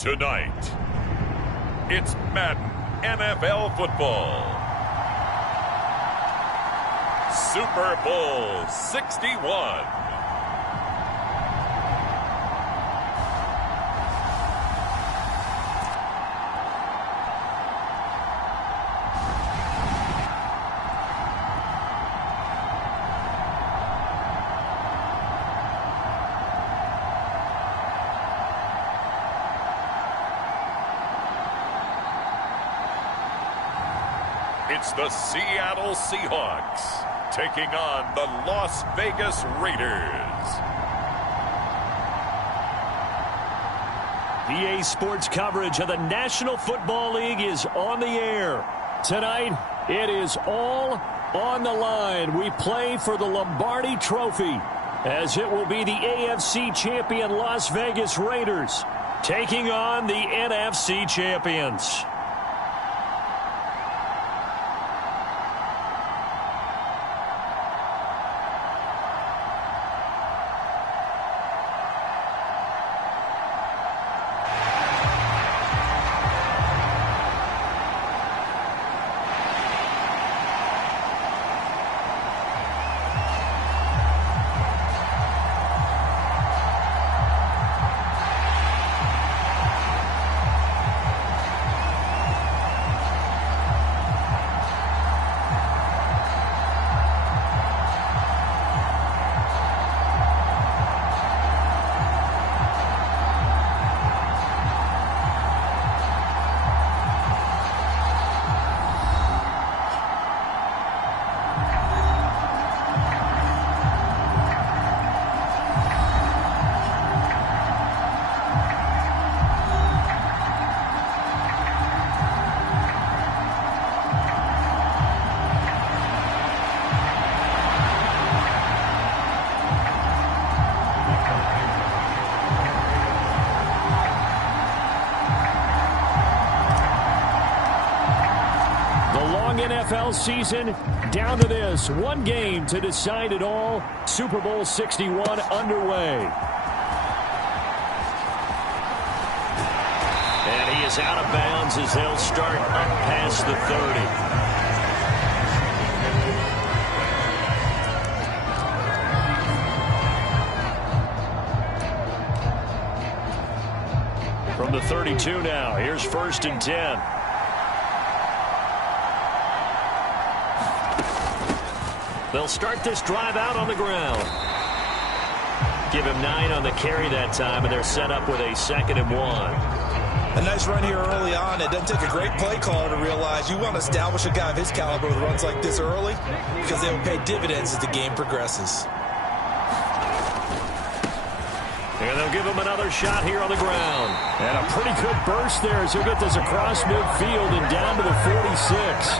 Tonight, it's Madden NFL Football. Super Bowl 61. It's the Seattle Seahawks taking on the Las Vegas Raiders. EA Sports coverage of the National Football League is on the air. Tonight, it is all on the line. We play for the Lombardi Trophy, as it will be the AFC champion Las Vegas Raiders taking on the NFC champions. NFL season down to this. One game to decide it all. Super Bowl 61 underway. And he is out of bounds as they'll start up past the 30. From the 32 now, here's 1st and 10. They'll start this drive out on the ground. Give him 9 on the carry that time, and they're set up with a 2nd and 1. A nice run here early on. It doesn't take a great play caller to realize you want to establish a guy of his caliber with runs like this early, because they will pay dividends as the game progresses. And they'll give him another shot here on the ground. And a pretty good burst there as he'll get this across midfield and down to the 46.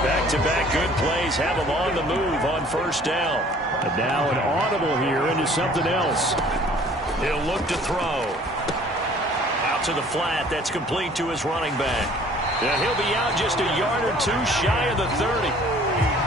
Back-to-back good plays have him on the move on 1st down. And now an audible here into something else. He'll look to throw. Out to the flat. That's complete to his running back. And he'll be out just a yard or two shy of the 30.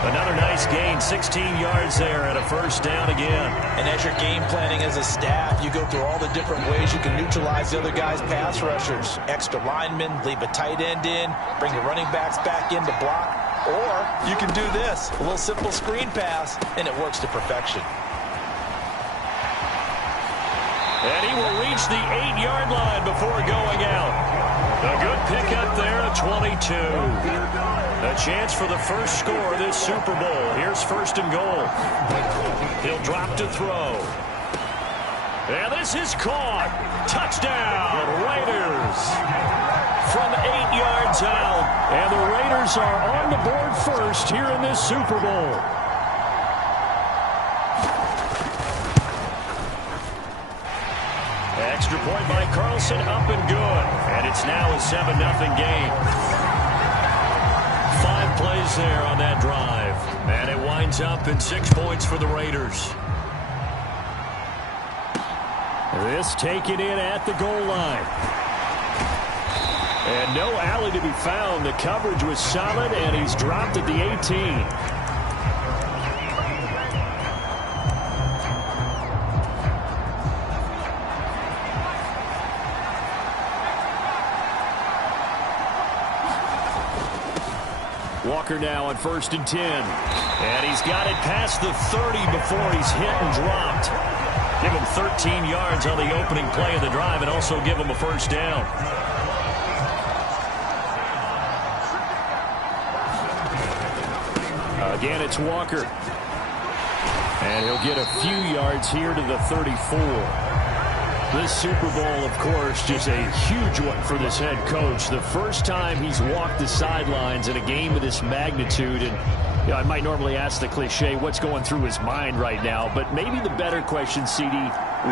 Another nice gain, 16 yards there and a 1st down again. And as you're game planning as a staff, you go through all the different ways you can neutralize the other guy's pass rushers. Extra linemen, leave a tight end in, bring the running backs back in to block. Or you can do this, a little simple screen pass, and it works to perfection. And he will reach the 8-yard line before going out. A good pickup there at 22. A chance for the first score of this Super Bowl. Here's 1st and goal. He'll drop to throw. And this is caught. Touchdown, Raiders. From 8 yards out. And the Raiders are on the board first here in this Super Bowl. Extra point by Carlson, up and good. And it's now a 7-0 game. 5 plays there on that drive. And it winds up in 6 points for the Raiders. This taken in at the goal line. And no alley to be found. The coverage was solid, and he's dropped at the 18. Walker now on 1st and 10. And he's got it past the 30 before he's hit and dropped. Give him 13 yards on the opening play of the drive and also give him a first down. Again, it's Walker. And he'll get a few yards here to the 34. This Super Bowl, of course, just a huge one for this head coach. The first time he's walked the sidelines in a game of this magnitude. And you know, I might normally ask the cliche, what's going through his mind right now? But maybe the better question, CD,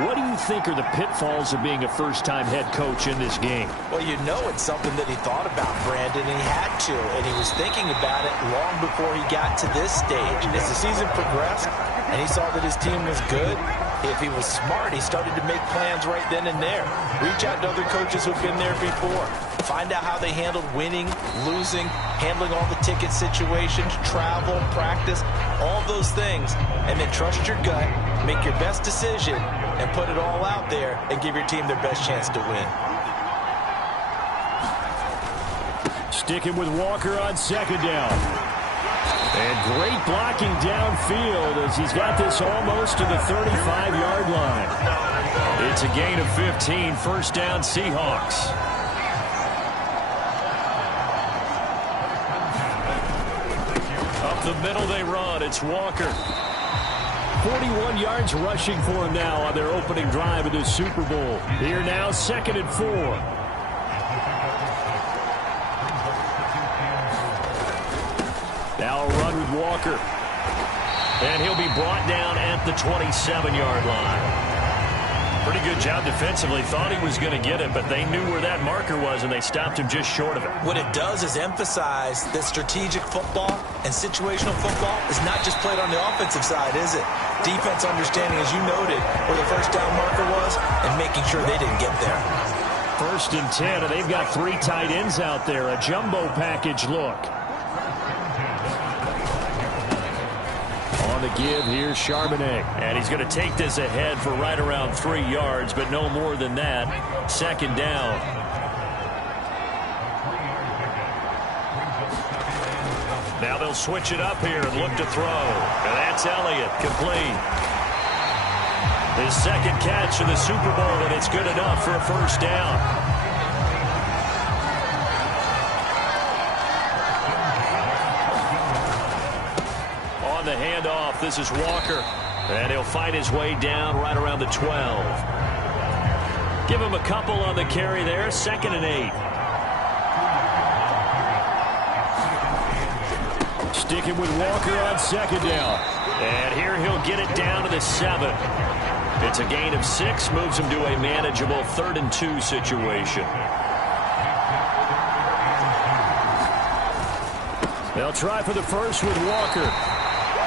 what do you think are the pitfalls of being a first-time head coach in this game? Well, you know it's something that he thought about, Brandon, and he had to. And he was thinking about it long before he got to this stage. As the season progressed and he saw that his team was good, if he was smart, he started to make plans right then and there. Reach out to other coaches who've been there before. Find out how they handled winning, losing, handling all the ticket situations, travel, practice, all those things. And then trust your gut, make your best decision, and put it all out there and give your team their best chance to win. Sticking with Walker on 2nd down. And great blocking downfield as he's got this almost to the 35-yard line. It's a gain of 15, 1st down Seahawks. Up the middle they run. It's Walker. 41 yards rushing for him now on their opening drive of the Super Bowl. Here now, 2nd and 4. Now a run with Walker. And he'll be brought down at the 27-yard line. Pretty good job defensively. Thought he was going to get it, but they knew where that marker was, and they stopped him just short of it. What it does is emphasize that strategic football and situational football is not just played on the offensive side, is it? Defense understanding, as you noted, where the first down marker was and making sure they didn't get there. 1st and 10, and they've got 3 tight ends out there. A jumbo package look. On the give, here's Charbonnet. And he's going to take this ahead for right around 3 yards, but no more than that. 2nd down. Now they'll switch it up here and look to throw. And that's Elliott, complete. His 2nd catch in the Super Bowl, and it's good enough for a first down. On the handoff, this is Walker. And he'll fight his way down right around the 12. Give him a couple on the carry there. 2nd and 8. Sticking with Walker on 2nd down. And here he'll get it down to the 7. It's a gain of 6, moves him to a manageable 3rd and 2 situation. They'll try for the first with Walker.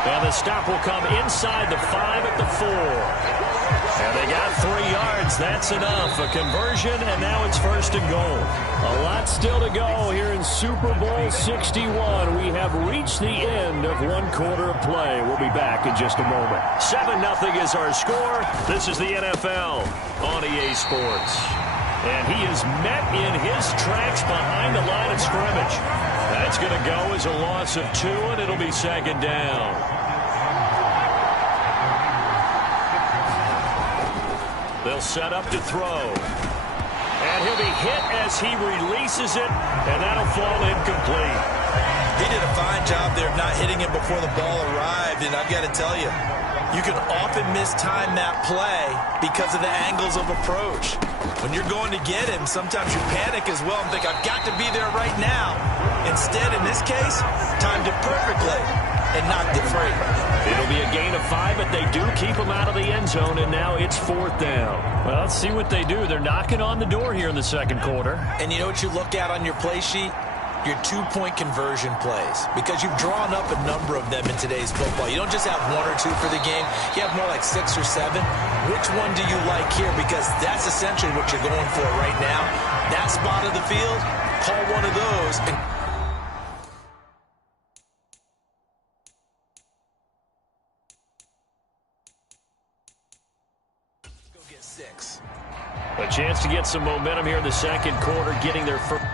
And the stop will come inside the 5 at the 4. And they got 3 yards. That's enough. A conversion, and now it's 1st and goal. A lot still to go here in Super Bowl 61. We have reached the end of 1 quarter of play. We'll be back in just a moment. 7-0 is our score. This is the NFL on EA Sports. And he is met in his tracks behind the line of scrimmage. That's going to go as a loss of 2, and it'll be 2nd down. They'll set up to throw. And he'll be hit as he releases it, and that'll fall incomplete. He did a fine job there of not hitting it before the ball arrived, and I've got to tell you, you can often mistime that play because of the angles of approach. When you're going to get him, sometimes you panic as well and think, I've got to be there right now. Instead, in this case, timed it perfectly and knocked it free. It'll be a gain of 5, but they do keep him out of the end zone, and now it's 4th down. Well, let's see what they do. They're knocking on the door here in the 2nd quarter. And you know what you look at on your play sheet? Your 2-point conversion plays, because you've drawn up a number of them in today's football. You don't just have 1 or 2 for the game. You have more like 6 or 7. Which one do you like here? Because that's essentially what you're going for right now. That spot of the field, call one of those. And go get 6. A chance to get some momentum here in the 2nd quarter, getting their first.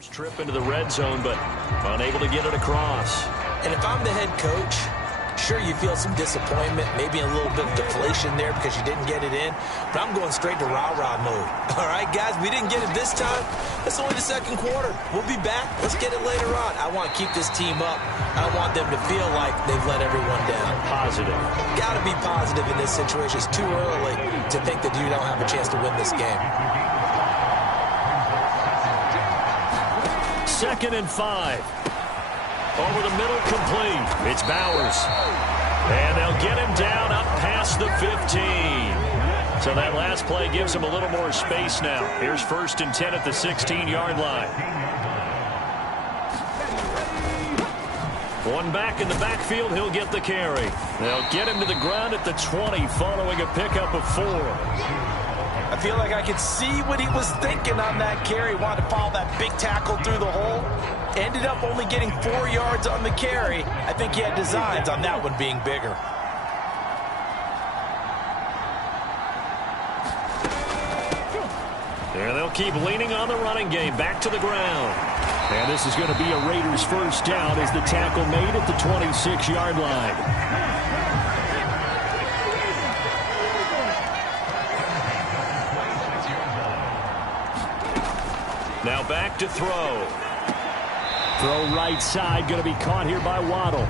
First trip into the red zone, but unable to get it across. And if I'm the head coach, sure, you feel some disappointment, maybe a little bit of deflation there because you didn't get it in, but I'm going straight to rah-rah mode. All right, guys, we didn't get it this time. It's only the second quarter. We'll be back. Let's get it later on. I want to keep this team up. I don't want them to feel like they've let everyone down. Positive. Got to be positive in this situation. It's too early to think that you don't have a chance to win this game. 2nd and 5. Over the middle, complete. It's Bowers. And they'll get him down up past the 15. So that last play gives him a little more space now. Here's 1st and 10 at the 16-yard line. One back in the backfield, he'll get the carry. They'll get him to the ground at the 20 following a pickup of 4. I feel like I could see what he was thinking on that carry. Wanted to follow that big tackle through the hole. Ended up only getting 4 yards on the carry. I think he had designs on that one being bigger. And they'll keep leaning on the running game. Back to the ground. And this is going to be a Raiders first down as the tackle made at the 26-yard line. Now back to throw. Throw right side, going to be caught here by Waddle.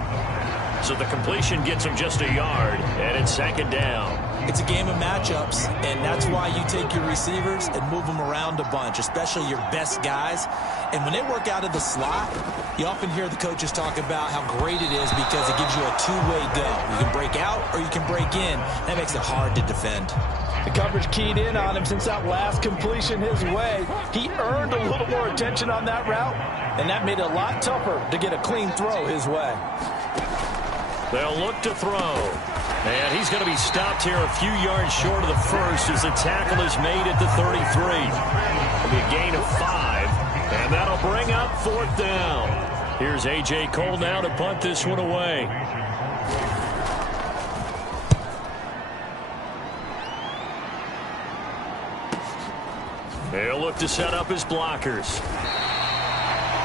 So the completion gets him just a yard, and it's 2nd down. It's a game of matchups, and that's why you take your receivers and move them around a bunch, especially your best guys. And when they work out of the slot, you often hear the coaches talk about how great it is because it gives you a two-way go. You can break out or you can break in. That makes it hard to defend. The coverage keyed in on him since that last completion his way. He earned a little more attention on that route, and that made it a lot tougher to get a clean throw his way. They'll look to throw. And he's going to be stopped here a few yards short of the first as the tackle is made at the 33. It'll be a gain of 5, and that'll bring up 4th down. Here's A.J. Cole now to punt this one away. They'll look to set up his blockers.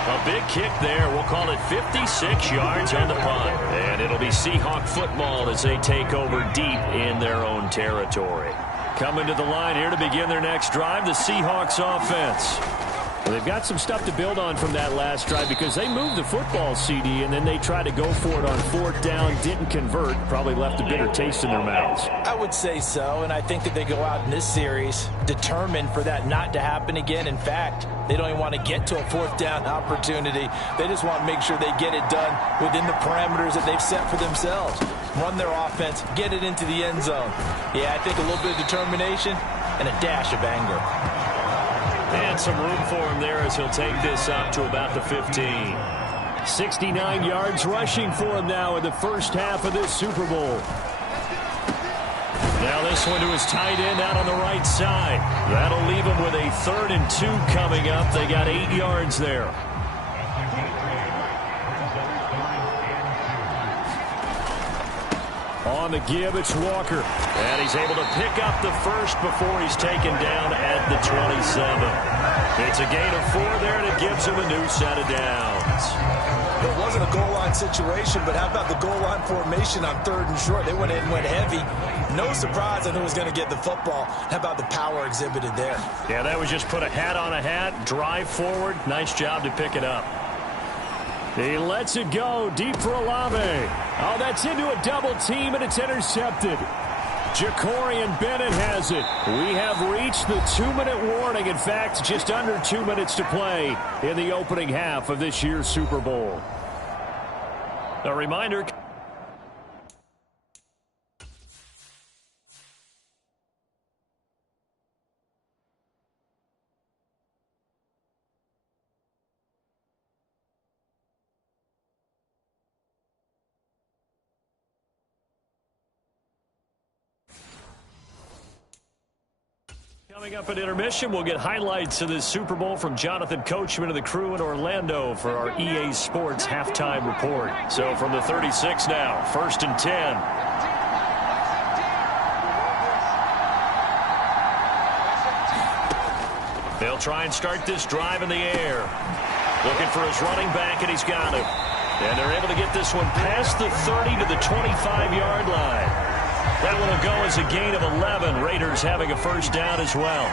A big kick there. We'll call it 56 yards on the punt. And it'll be Seahawk football as they take over deep in their own territory. Coming to the line here to begin their next drive, the Seahawks offense. Well, they've got some stuff to build on from that last drive because they moved the football, CD, and then they tried to go for it on 4th down, didn't convert, probably left a bitter taste in their mouths. I would say so, and I think that they go out in this series determined for that not to happen again. In fact, they don't even want to get to a 4th down opportunity. They just want to make sure they get it done within the parameters that they've set for themselves. Run their offense, get it into the end zone. Yeah, I think a little bit of determination and a dash of anger. And some room for him there as he'll take this up to about the 15. 69 yards rushing for him now in the first half of this Super Bowl. Now this one to his tight end out on the right side. That'll leave him with a 3rd and 2 coming up. They got 8 yards there. On the give, it's Walker. And he's able to pick up the first before he's taken down at the 27. It's a gain of 4 there, and it gives him a new set of downs. It wasn't a goal line situation, but how about the goal line formation on 3rd and short? They went in and went heavy. No surprise on who was going to get the football. How about the power exhibited there? Yeah, that was just put a hat on a hat, drive forward. Nice job to pick it up. He lets it go deep for Olave. Oh, that's into a double team, and it's intercepted. Jacorian Bennett has it. We have reached the 2-minute warning. In fact, just under 2 minutes to play in the opening half of this year's Super Bowl. A reminder. Coming up at intermission, we'll get highlights of this Super Bowl from Jonathan Coachman and the crew in Orlando for our EA Sports halftime report. So from the 36 now, 1st and 10. They'll try and start this drive in the air. Looking for his running back, and he's got him. And they're able to get this one past the 30 to the 25-yard line. That one will go as a gain of 11. Raiders having a first down as well.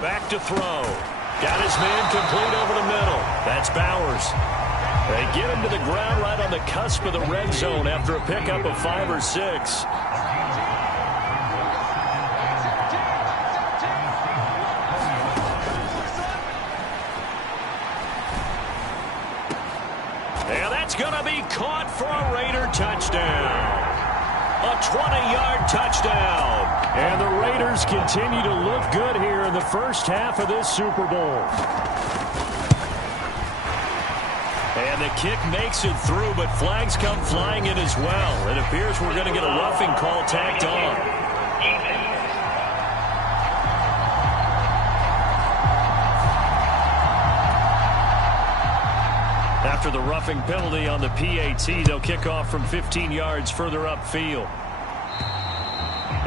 Back to throw. Got his man complete over the middle. That's Bowers. They get him to the ground right on the cusp of the red zone after a pickup of 5 or 6. And that's going to be caught for a Raider touchdown. A 20-yard touchdown. And the Raiders continue to look good here in the first half of this Super Bowl. And the kick makes it through, but flags come flying in as well. It appears we're going to get a roughing call tacked on. After the roughing penalty on the PAT, they'll kick off from 15 yards further upfield.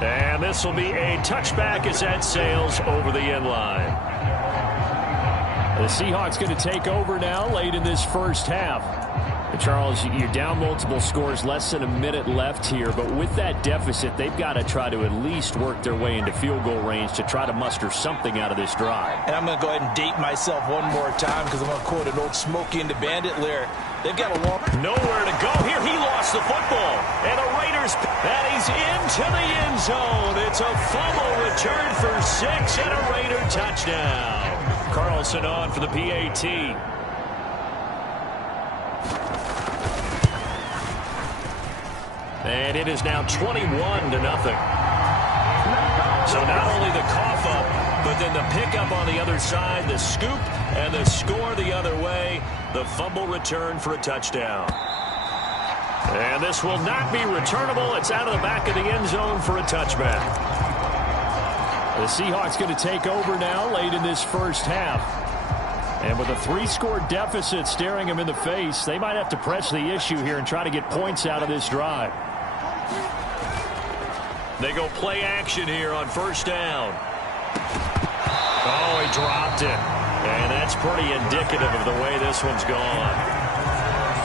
And this will be a touchback as that sails over the end line. The Seahawks going to take over now late in this first half. And Charles, you're down multiple scores, less than a minute left here. But with that deficit, they've got to try to at least work their way into field goal range to try to muster something out of this drive. And I'm going to go ahead and date myself one more time because I'm going to quote an old Smokey and the Bandit lyric. They've got a long... Nowhere to go here. He lost the football. And the Raiders, that he's into the end zone. It's a fumble return for 6 and a Raider touchdown. Carlson on for the PAT. And it is now 21-0. So not only the cough up, but then the pickup on the other side, the scoop, and the score the other way. The fumble return for a touchdown. And this will not be returnable. It's out of the back of the end zone for a touchback. The Seahawks going to take over now late in this first half. And with a 3-score deficit staring them in the face, they might have to press the issue here and try to get points out of this drive. They go play action here on first down. Oh, he dropped it. And that's pretty indicative of the way this one's gone.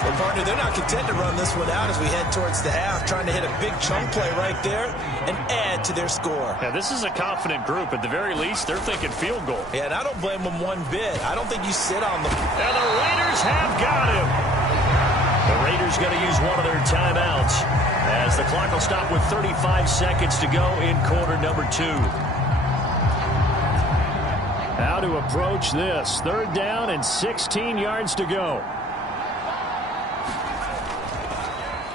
Well, partner, they're not content to run this one out as we head towards the half, trying to hit a big chunk play right there and add to their score. Yeah, this is a confident group. At the very least, they're thinking field goal. Yeah, and I don't blame them one bit. I don't think you sit on them. And the Raiders have got him. The Raiders going to use one of their timeouts as the clock will stop with 35 seconds to go in quarter number 2. How to approach this. 3rd down and 16 yards to go.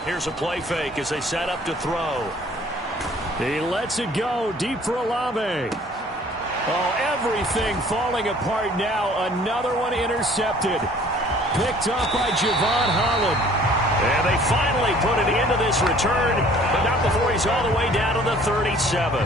Here's a play fake as they set up to throw. He lets it go deep for Olave. Oh, everything falling apart now. Another one intercepted. Picked up by Javon Holland. And they finally put an end to this return, but not before he's all the way down to the 37.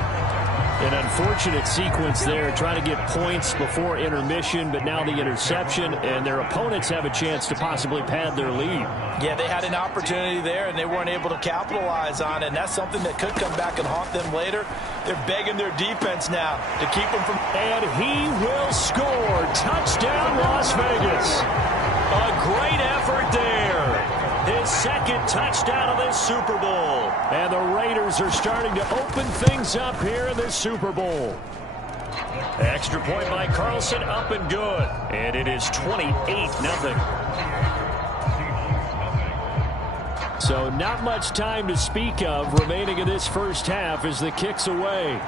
An unfortunate sequence there, trying to get points before intermission, but now the interception, and their opponents have a chance to possibly pad their lead. Yeah, they had an opportunity there, and they weren't able to capitalize on it, and that's something that could come back and haunt them later. They're begging their defense now to keep them from... And he will score. Touchdown, Las Vegas. A great effort there. His second touchdown of this Super Bowl. And the Raiders are starting to open things up here in this Super Bowl. Extra point by Carlson, up and good. And it is 28-0. So not much time to speak of remaining in this first half as the kick's away.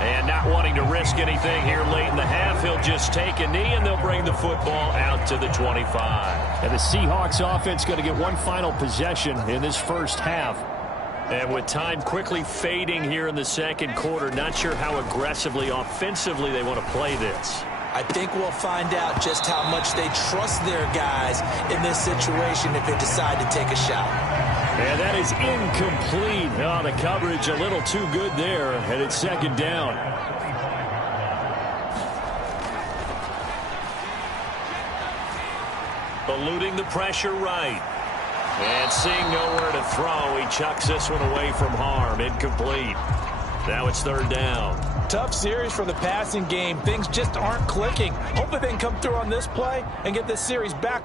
And not wanting to risk anything here late in the half, he'll just take a knee and they'll bring the football out to the 25. And the Seahawks offense going to get one final possession in this first half. And with time quickly fading here in the second quarter, not sure how aggressively, offensively they want to play this. I think we'll find out just how much they trust their guys in this situation if they decide to take a shot. And that is incomplete. Oh, the coverage a little too good there, and it's second down. Eluding the pressure right. And seeing nowhere to throw, he chucks this one away from harm. Incomplete. Now it's third down. Tough series for the passing game. Things just aren't clicking. Hopefully they can come through on this play and get this series back.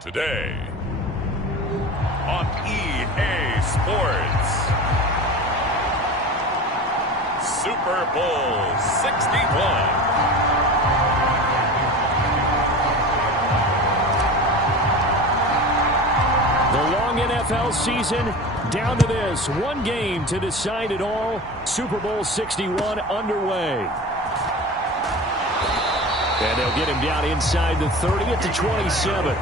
Today on EA Sports, Super Bowl 61. The long NFL season down to this. One game to decide it all. Super Bowl 61 underway. And they'll get him down inside the 30 at the 27.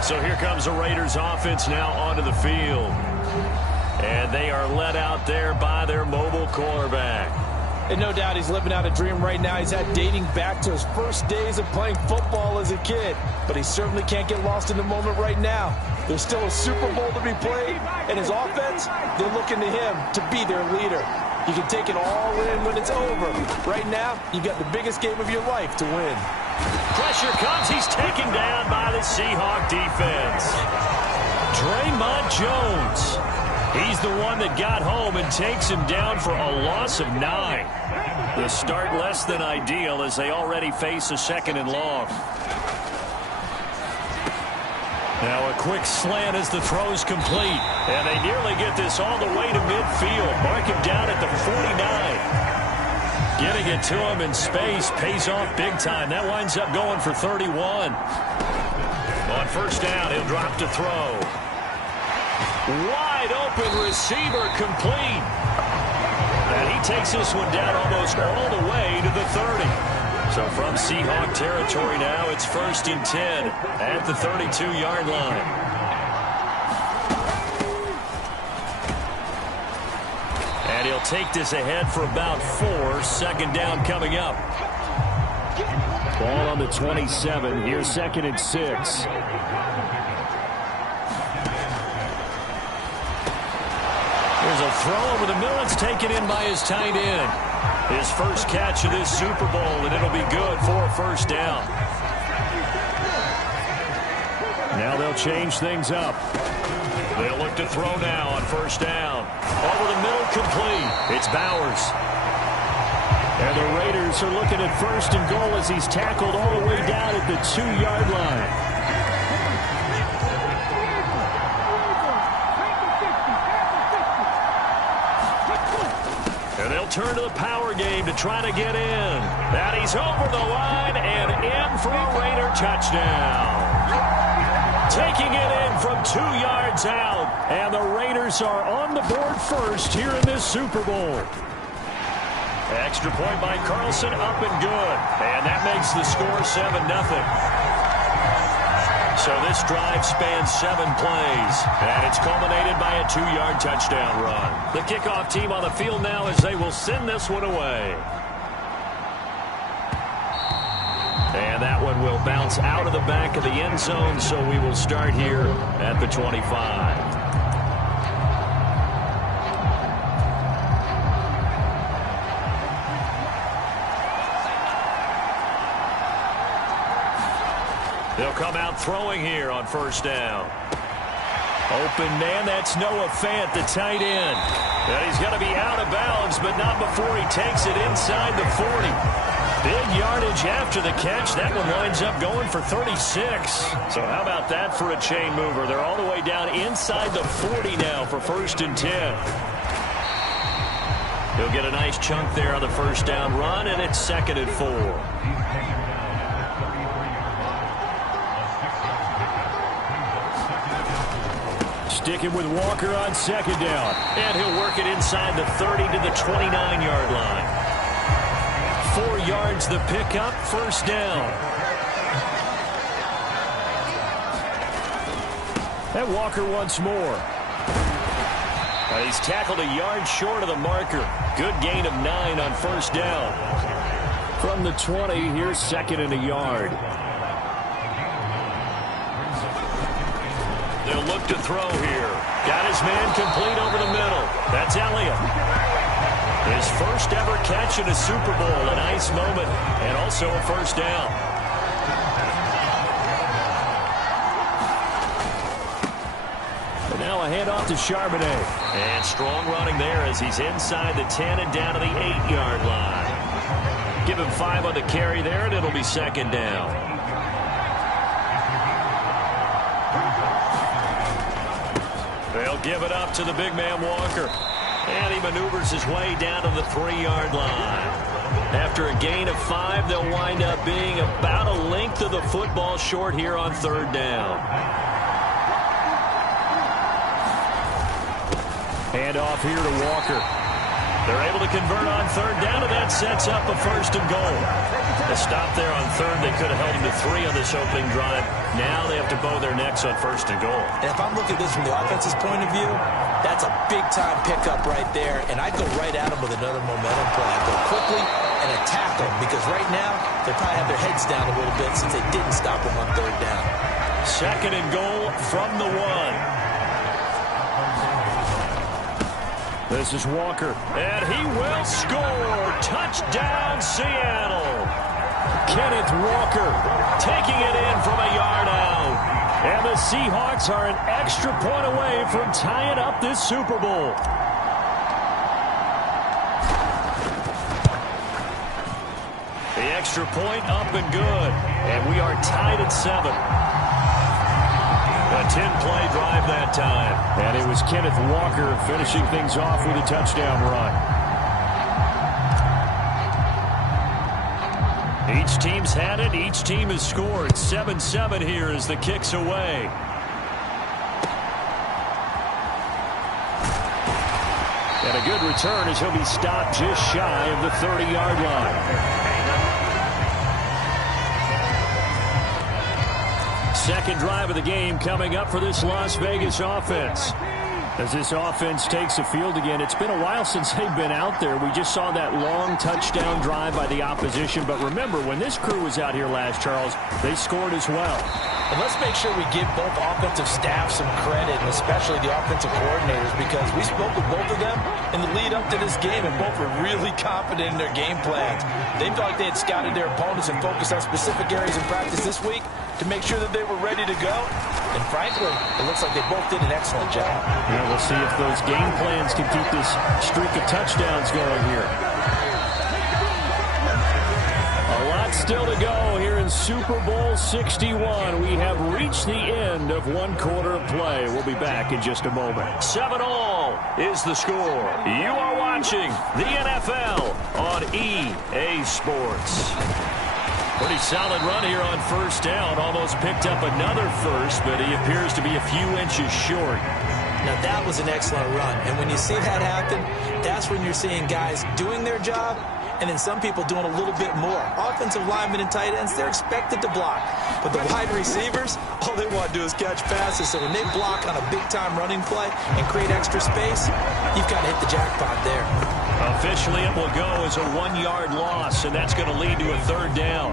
So here comes the Raiders offense now onto the field. And they are led out there by their mobile quarterback. And no doubt he's living out a dream right now. He's dating back to his first days of playing football as a kid. But he certainly can't get lost in the moment right now. There's still a Super Bowl to be played. And his offense, they're looking to him to be their leader. You can take it all in when it's over. Right now, you've got the biggest game of your life to win. Pressure comes. He's taken down by the Seahawk defense. Draymond Jones. He's the one that got home and takes him down for a loss of 9. The start less than ideal as they already face a 2nd and long. Now a quick slant as the throw's complete. And they nearly get this all the way to midfield. Mark him down at the 49. Getting it to him in space pays off big time. That winds up going for 31. On first down, he'll drop to throw. Wide open receiver complete. And he takes this one down almost all the way to the 30. So from Seahawk territory now, it's 1st and 10 at the 32-yard line. And he'll take this ahead for about 4. 2nd down coming up. Ball on the 27. Here's 2nd and 6. There's a throw over the middle. It's taken in by his tight end. His first catch of this Super Bowl, and it'll be good for a 1st down. Now they'll change things up. They'll look to throw now on 1st down. Over the middle, complete. It's Bowers. And the Raiders are looking at 1st and goal as he's tackled all the way down at the 2-yard line. And they'll turn to the power game to try to get in. And he's over the line and in for a Raider touchdown. Taking it in from 2 yards out. And the Raiders are on the board first here in this Super Bowl. Extra point by Carlson, up and good. And that makes the score 7-0. So this drive spans 7 plays, and it's culminated by a 2-yard touchdown run. The kickoff team on the field now as they will send this one away. And that one will bounce out of the back of the end zone, so we will start here at the 25. They'll come out throwing here on 1st down. Open man, that's Noah Fant, the tight end. And he's going to be out of bounds, but not before he takes it inside the 40. Big yardage after the catch. That one winds up going for 36. So how about that for a chain mover? They're all the way down inside the 40 now for 1st and 10. He'll get a nice chunk there on the 1st down run, and it's 2nd and 4. Sticking with Walker on 2nd down. And he'll work it inside the 30 to the 29-yard line. 4 yards the pickup, 1st down. And Walker once more. And he's tackled a yard short of the marker. Good gain of 9 on 1st down. From the 20, here's 2nd and a yard. They'll look to throw here. Got his man complete over the middle. That's Elliott. His first ever catch in a Super Bowl. A nice moment. And also a 1st down. And now a handoff to Charbonnet. And strong running there as he's inside the 10 and down to the 8-yard line. give him 5 on the carry there, and it'll be second down. They'll give it up to the big man Walker. And he maneuvers his way down to the 3-yard line. After a gain of 5, they'll wind up being about a length of the football short here on third down. Hand off here to Walker. They're able to convert on third down, and that sets up a 1st and goal. A stop there on third. They could have held him to 3 on this opening drive. Now they have to bow their necks on 1st and goal. And if I'm looking at this from the offense's point of view, that's a big-time pickup right there, and I'd go right at them with another momentum play. I'd go quickly and attack them, because right now they probably have their heads down a little bit since they didn't stop them on third down. 2nd and goal from the 1. This is Walker, and he will score. Touchdown, Seattle. Kenneth Walker taking it in from a yard out. And the Seahawks are an extra point away from tying up this Super Bowl. The extra point up and good. And we are tied at 7. A 10-play drive that time. And it was Kenneth Walker finishing things off with a touchdown run. Each team's had it. Each team has scored. 7-7 here as the kick's away. And a good return as he'll be stopped just shy of the 30-yard line. Second drive of the game coming up for this Las Vegas offense. As this offense takes the field again, it's been a while since they've been out there. We just saw that long touchdown drive by the opposition. But remember, when this crew was out here last, Charles, they scored as well. And let's make sure we give both offensive staff some credit, and especially the offensive coordinators, because we spoke with both of them in the lead up to this game, and both were really confident in their game plans. They felt like they had scouted their opponents and focused on specific areas in practice this week to make sure that they were ready to go. And frankly, it looks like they both did an excellent job. Yeah, we'll see if those game plans can keep this streak of touchdowns going here. A lot still to go here in Super Bowl 61. We have reached the end of one quarter of play. We'll be back in just a moment. 7-all is the score. You are watching the NFL on EA Sports. Pretty solid run here on first down. Almost picked up another first, but he appears to be a few inches short. Now, that was an excellent run. And when you see that happen, that's when you're seeing guys doing their job, and then some people doing a little bit more. Offensive linemen and tight ends, they're expected to block. But the wide receivers, all they want to do is catch passes. So when they block on a big-time running play and create extra space, you've got to hit the jackpot there. Officially, it will go as a 1-yard loss, and that's going to lead to a third down.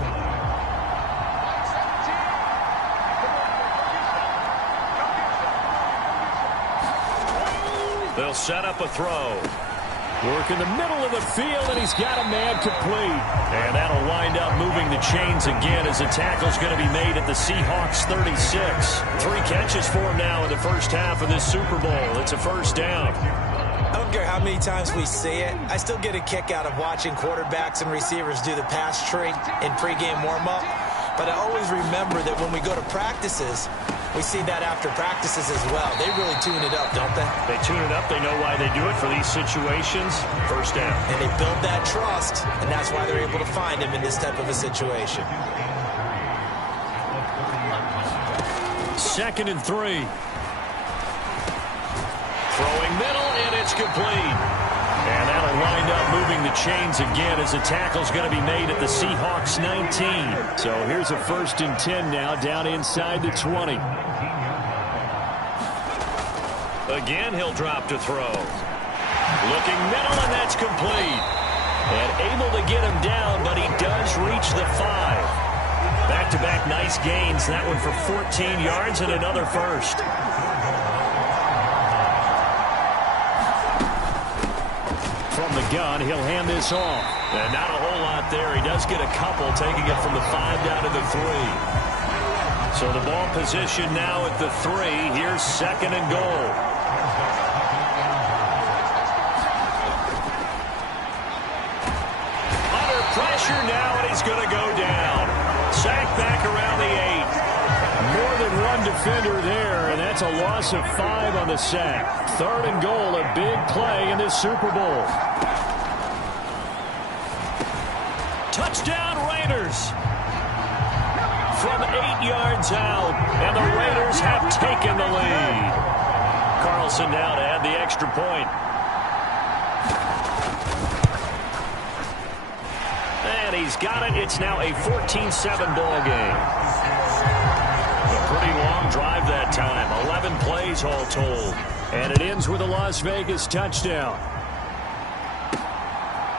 They'll set up a throw. Work in the middle of the field, and he's got a man complete. And that'll wind up moving the chains again as the tackle's going to be made at the Seahawks 36. 3 catches for him now in the first half of this Super Bowl. It's a first down. I don't care how many times we see it. I still get a kick out of watching quarterbacks and receivers do the pass tree in pregame warm-up. But I always remember that when we go to practices, we see that after practices as well. They really tune it up, don't they? They tune it up. They know why they do it for these situations. First down. And they build that trust, and that's why they're able to find him in this type of a situation. 2nd and 3. Throwing middle, and it's complete. And that'll wind up moving the chains again as the tackle's going to be made at the Seahawks 19. So here's a 1st and 10 now down inside the 20. Again, he'll drop to throw. Looking middle, and that's complete. And able to get him down, but he does reach the 5. Back-to-back nice gains. That one for 14 yards and another first. From the gun, he'll hand this off. And not a whole lot there. He does get a couple, taking it from the 5 down to the 3. So the ball position now at the 3. Here's 2nd and goal. Under pressure. pressure now, and he's going to go down. Sacked back around the 8. More than one defender there, and that's a loss of 5 on the sack. 3rd and goal, a big play in this Super Bowl. Touchdown, Raiders. From 8 yards out, and the Raiders have taken the lead. Carlson now to add the extra point. And he's got it. It's now a 14-7 ball game. A pretty long drive that time. 11 plays all told. And it ends with a Las Vegas touchdown.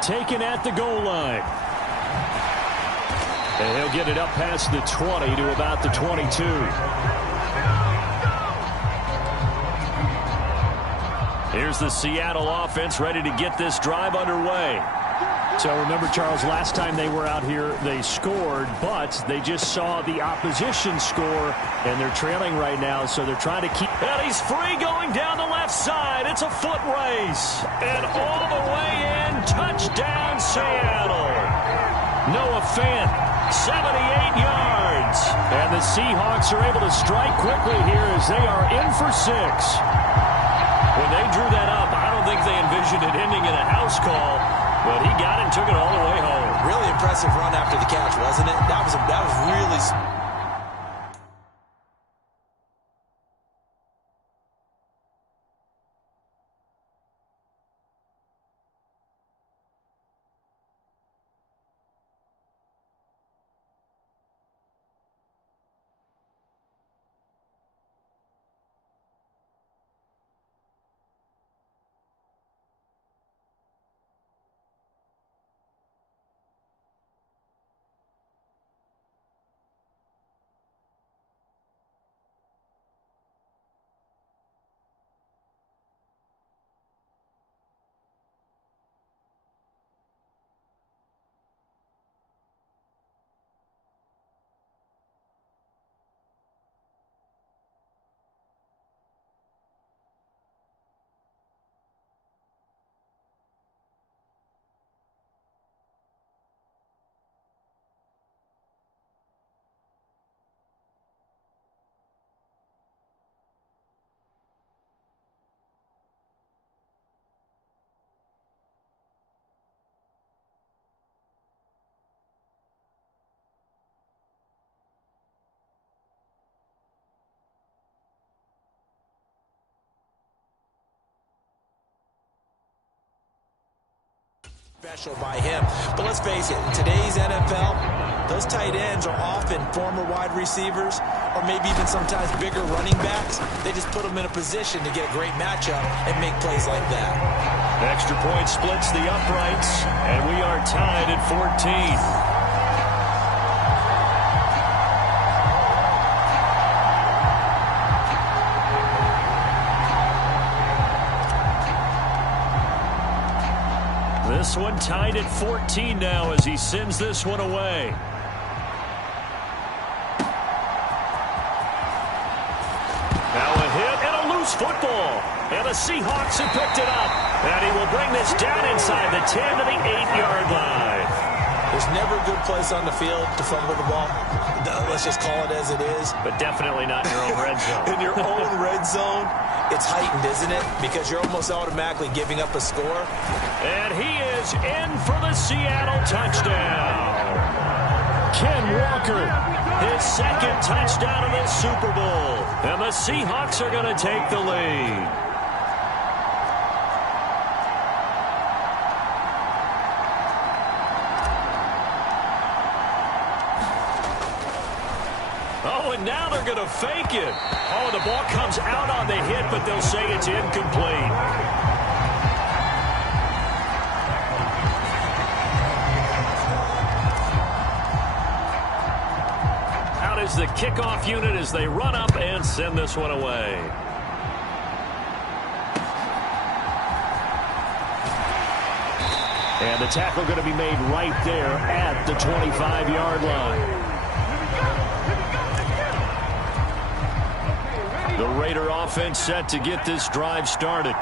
Taken at the goal line. And he'll get it up past the 20 to about the 22. Here's the Seattle offense ready to get this drive underway. So remember, Charles, last time they were out here, they scored, but they just saw the opposition score, and they're trailing right now, so they're trying to keep. And he's free going down the left side. It's a foot race. And all the way in, touchdown, Seattle. Noah Fant, 78 yards. And the Seahawks are able to strike quickly here as they are in for 6. When they drew that up, I don't think they envisioned it ending in a house call. But he got it and took it all the way home. Really impressive run after the catch, wasn't it? That was really... Special by him. But let's face it, in today's NFL, those tight ends are often former wide receivers or maybe even sometimes bigger running backs. They just put them in a position to get a great matchup and make plays like that. Extra point splits the uprights, and we are tied at 14. This one tied at 14 now as he sends this one away. Now a hit and a loose football. And the Seahawks have picked it up. And he will bring this down inside the 10 to the 8-yard line. There's never a good place on the field to fumble the ball. Let's just call it as it is. But definitely not in your own red zone. In your own red zone, it's heightened, isn't it? Because you're almost automatically giving up a score. And he is in for the Seattle touchdown. Ken Walker, his second touchdown of this Super Bowl. And the Seahawks are going to take the lead. Oh, and now they're going to fake it. Oh, the ball comes out on the hit, but they'll say it's incomplete. Out is the kickoff unit as they run up and send this one away. And the tackle going to be made right there at the 25-yard line. The Raider offense set to get this drive started.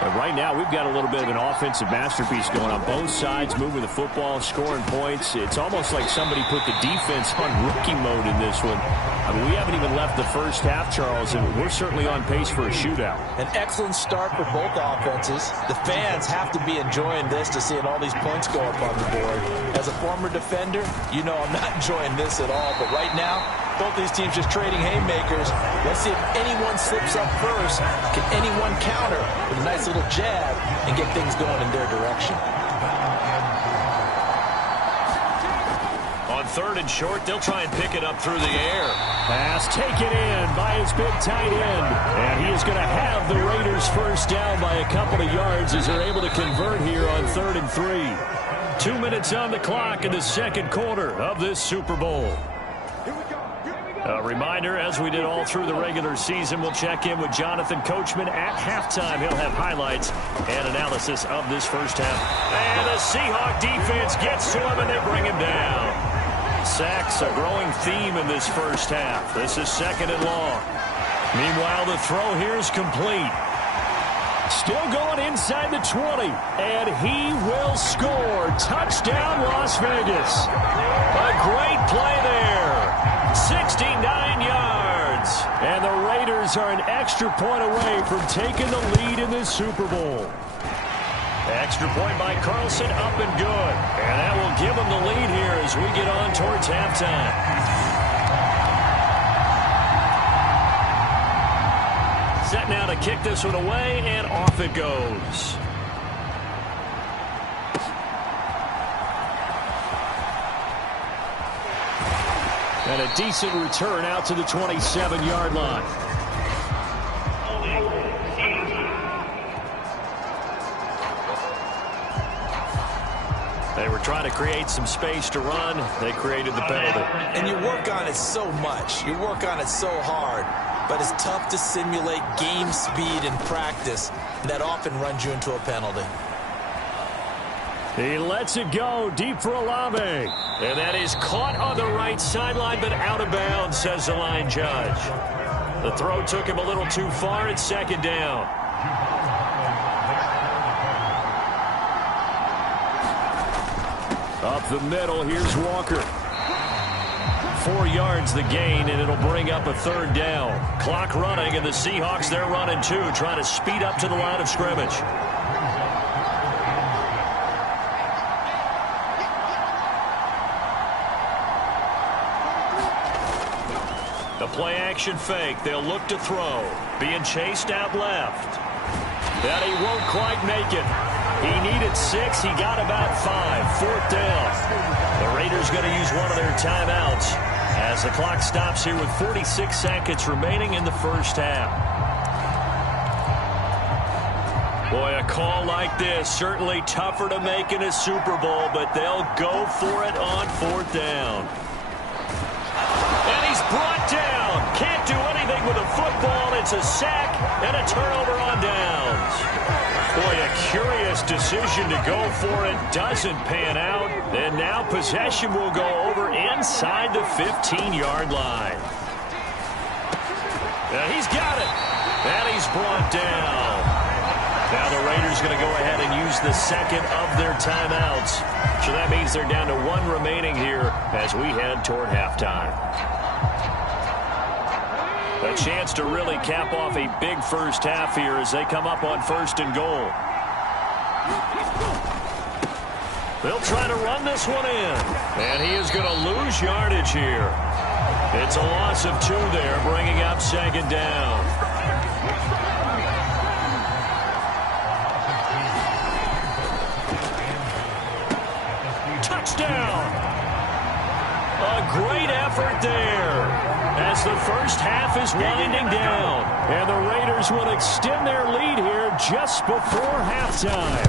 And right now, we've got a little bit of an offensive masterpiece going on both sides, moving the football, scoring points. It's almost like somebody put the defense on rookie mode in this one. I mean, we haven't even left the first half, Charles, and we're certainly on pace for a shootout. An excellent start for both offenses. The fans have to be enjoying this to seeing all these points go up on the board. As a former defender, you know I'm not enjoying this at all. But right now, both these teams just trading haymakers. Let's see if anyone slips up first. Can anyone counter with a nice little jab and get things going in their direction? On 3rd and short, they'll try and pick it up through the air. Pass taken in by his big tight end. And he is going to have the Raiders first down by a couple of yards as they're able to convert here on 3rd and 3. 2 minutes on the clock in the second quarter of this Super Bowl. A reminder, as we did all through the regular season, we'll check in with Jonathan Coachman at halftime. He'll have highlights and analysis of this first half. And the Seahawk defense gets to him, and they bring him down. Sacks, a growing theme in this first half. This is 2nd and long. Meanwhile, the throw here is complete. Still going inside the 20, and he will score. Touchdown, Las Vegas. A great play there. 69 yards. And the Raiders are an extra point away from taking the lead in this Super Bowl. Extra point by Carlson, up and good. And that will give them the lead here as we get on towards halftime. Set now to kick this one away, and off it goes. And a decent return out to the 27-yard line. They were trying to create some space to run. They created the penalty. And you work on it so much. You work on it so hard. But it's tough to simulate game speed in practice. That often runs you into a penalty. He lets it go deep for Olave. And that is caught on the right sideline, but out of bounds, says the line judge. The throw took him a little too far. It's 2nd down. Up the middle, here's Walker. 4 yards the gain, and it'll bring up a 3rd down. Clock running, and the Seahawks, they're running too, trying to speed up to the line of scrimmage. The play-action fake. They'll look to throw. Being chased out left. That he won't quite make it. He needed 6. He got about 5. 4th down. The Raiders going to use one of their timeouts as the clock stops here with 46 seconds remaining in the first half. Boy, a call like this, certainly tougher to make in a Super Bowl, but they'll go for it on 4th down. And he's brought down. Can't do anything with a football. It's a sack and a turnover on downs. Boy, a curious decision to go for it. Doesn't pan out. And now possession will go over inside the 15-yard line. And he's got it. And he's brought down. Now the Raiders going to go ahead and use the second of their timeouts. So that means they're down to 1 remaining here as we head toward halftime. A chance to really cap off a big first half here as they come up on 1st and goal. They'll try to run this one in. And he is going to lose yardage here. It's a loss of 2 there, bringing up 2nd down. Touchdown! A great effort there as the first half is winding down. And the Raiders will extend their lead here just before halftime.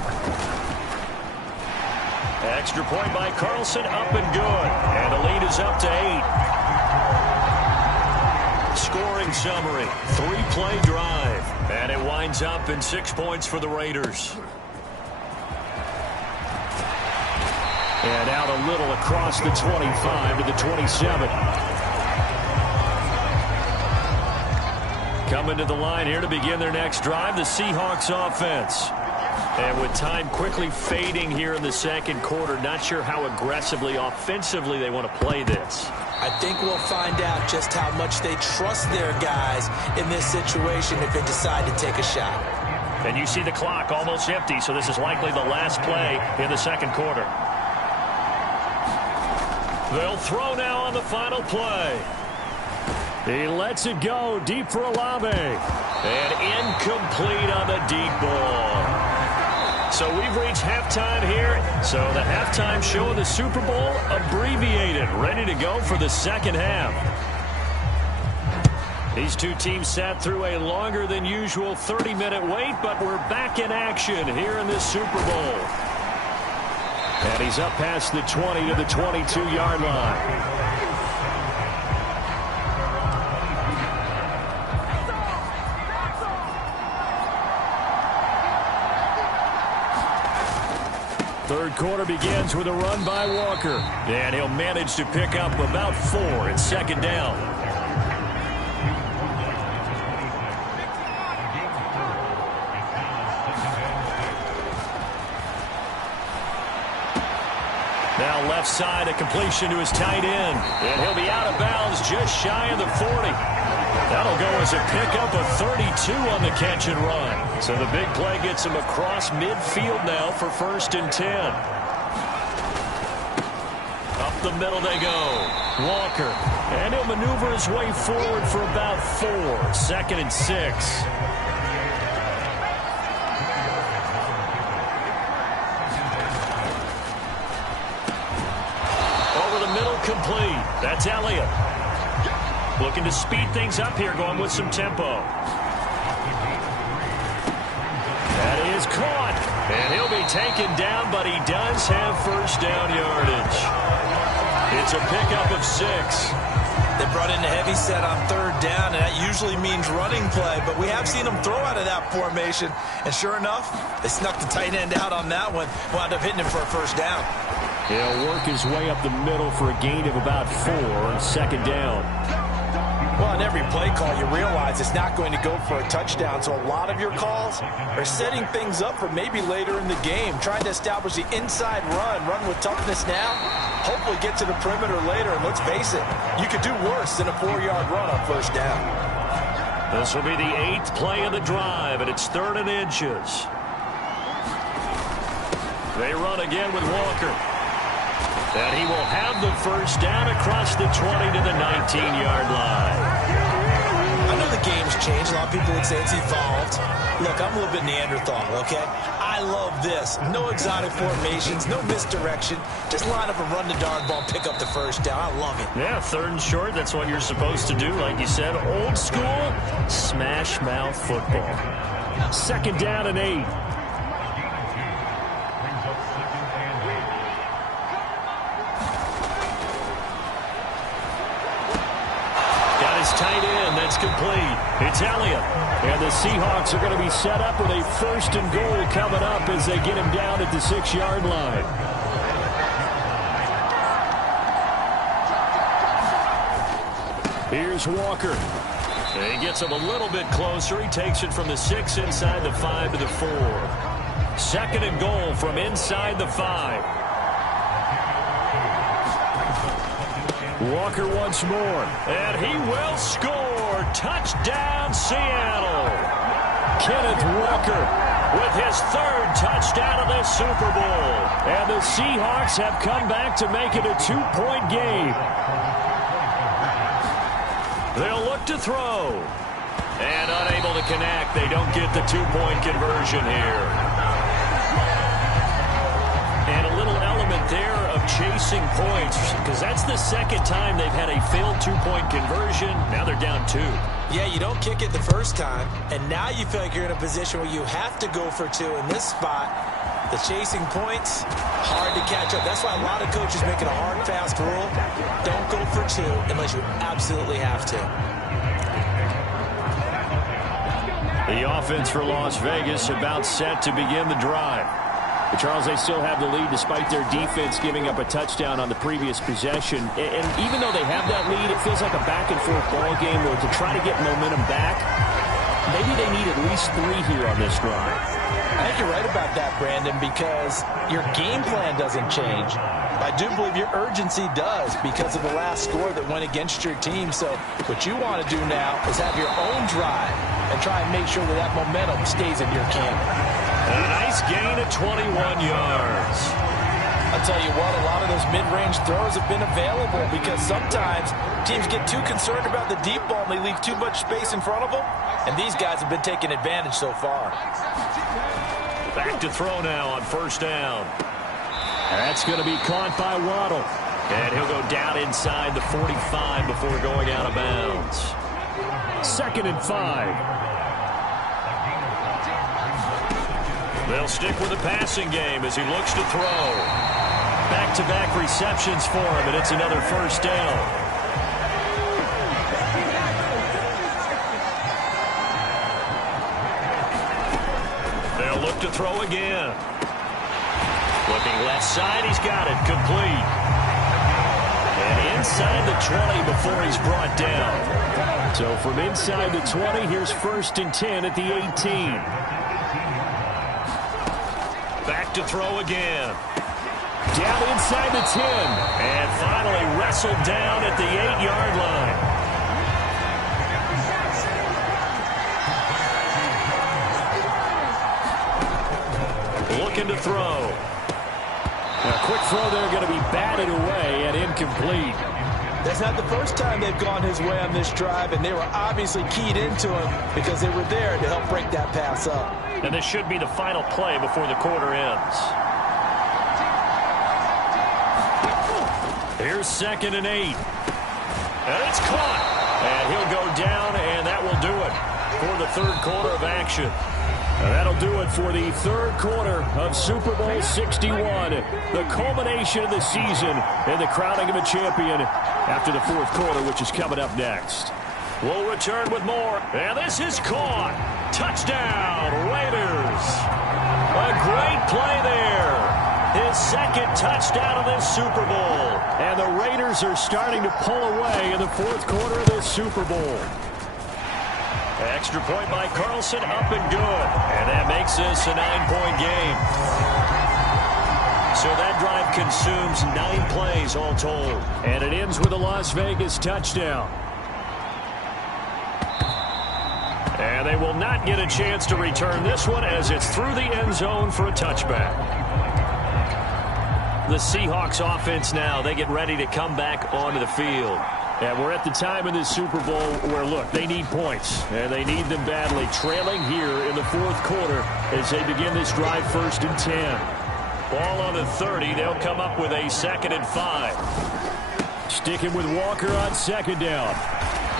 Extra point by Carlson, up and good. And the lead is up to 8. Scoring summary, 3-play drive. And it winds up in 6 points for the Raiders. And out a little across the 25 to the 27. Coming to the line here to begin their next drive, the Seahawks offense. And with time quickly fading here in the second quarter, not sure how aggressively, offensively they want to play this. I think we'll find out just how much they trust their guys in this situation if they decide to take a shot. And you see the clock almost empty, so this is likely the last play in the second quarter. They'll throw now on the final play. He lets it go deep for Olave. And incomplete on the deep ball. So we've reached halftime here. So the halftime show of the Super Bowl abbreviated, ready to go for the second half. These two teams sat through a longer than usual 30-minute wait, but we're back in action here in this Super Bowl. And he's up past the 20 to the 22-yard line. Third quarter begins with a run by Walker. And he'll manage to pick up about 4 at second down. Now left side, a completion to his tight end. And he'll be out of bounds just shy of the 40. That'll go as a pickup of 32 on the catch and run. So the big play gets him across midfield now for 1st and 10. Up the middle they go. Walker. And he'll maneuver his way forward for about 4. 2nd and 6. Over the middle, complete. That's Elliott. Looking to speed things up here, going with some tempo. That is caught. And he'll be taken down, but he does have first down yardage. It's a pickup of 6. They brought in a heavy set on 3rd down, and that usually means running play. But we have seen them throw out of that formation. And sure enough, they snuck the tight end out on that one. Wound up hitting him for a first down. He'll work his way up the middle for a gain of about 4 on 2nd down. Well, on every play call, you realize it's not going to go for a touchdown. So a lot of your calls are setting things up for maybe later in the game, trying to establish the inside run with toughness now, hopefully get to the perimeter later. And let's face it, you could do worse than a 4-yard run on first down. This will be the 8th play of the drive, and it's 3rd and inches. They run again with Walker. And he will have the first down across the 20 to the 19-yard line. I know the game's changed. A lot of people would say it's evolved. Look, I'm a little bit Neanderthal, okay? I love this. No exotic formations, no misdirection. Just line up and run the darn ball, pick up the first down. I love it. Yeah, 3rd and short. That's what you're supposed to do. Like you said, old school, smash mouth football. 2nd down and 8. Tight end, that's complete. It's Elliott. And the Seahawks are going to be set up with a 1st and goal coming up as they get him down at the 6-yard line. Here's Walker. And he gets him a little bit closer. He takes it from the 6 inside the 5 to the 4. 2nd and goal from inside the 5. Walker once more, and he will score. Touchdown, Seattle. Kenneth Walker with his 3rd touchdown of this Super Bowl. And the Seahawks have come back to make it a 2-point game. They'll look to throw. And unable to connect. They don't get the 2-point conversion here. And a little element there of chasing points, because that's the 2nd time they've had a failed 2-point conversion. Now they're down 2. Yeah, you don't kick it the first time, and now you feel like you're in a position where you have to go for 2 in this spot. The chasing points, hard to catch up. That's why a lot of coaches make it a hard, fast rule. Don't go for 2 unless you absolutely have to. The offense for Las Vegas about set to begin the drive. But Charles, they still have the lead despite their defense giving up a touchdown on the previous possession. And even though they have that lead, it feels like a back-and-forth ball game where to try to get momentum back, maybe they need at least 3 here on this drive. I think you're right about that, Brandon, because your game plan doesn't change. I do believe your urgency does because of the last score that went against your team. So what you want to do now is have your own drive and try and make sure that that momentum stays in your camp. And a nice gain of 21 yards. I'll tell you what, a lot of those mid-range throws have been available because sometimes teams get too concerned about the deep ball and they leave too much space in front of them. And these guys have been taking advantage so far. Back to throw now on first down. That's going to be caught by Waddle. And he'll go down inside the 45 before going out of bounds. 2nd and 5. They'll stick with the passing game as he looks to throw. Back-to-back receptions for him, and it's another first down. They'll look to throw again. Looking left side, he's got it, complete. And inside the 20 before he's brought down. So from inside the 20, here's 1st and 10 at the 18. Back to throw again. Down inside the 10. And finally wrestled down at the 8-yard line. Looking to throw. A quick throw there going to be batted away and incomplete. That's not the first time they've gone his way on this drive, and they were obviously keyed into him because they were there to help break that pass up. And this should be the final play before the quarter ends. Here's 2nd and 8. And it's caught. And he'll go down, and that will do it for the 3rd quarter of action. And that'll do it for the 3rd quarter of Super Bowl 61. The culmination of the season and the crowning of a champion after the 4th quarter, which is coming up next. We'll return with more. And this is caught. Touchdown, Raiders. A great play there. His 2nd touchdown of this Super Bowl. And the Raiders are starting to pull away in the 4th quarter of this Super Bowl. Extra point by Carlson, up and good. And that makes this a 9-point game. So that drive consumes 9 plays all told. And it ends with a Las Vegas touchdown. And they will not get a chance to return this one as it's through the end zone for a touchback. The Seahawks offense now, they get ready to come back onto the field. And we're at the time in this Super Bowl where, look, they need points. And they need them badly. Trailing here in the 4th quarter as they begin this drive 1st and 10. Ball on the 30. They'll come up with a 2nd and 5. Sticking with Walker on 2nd down.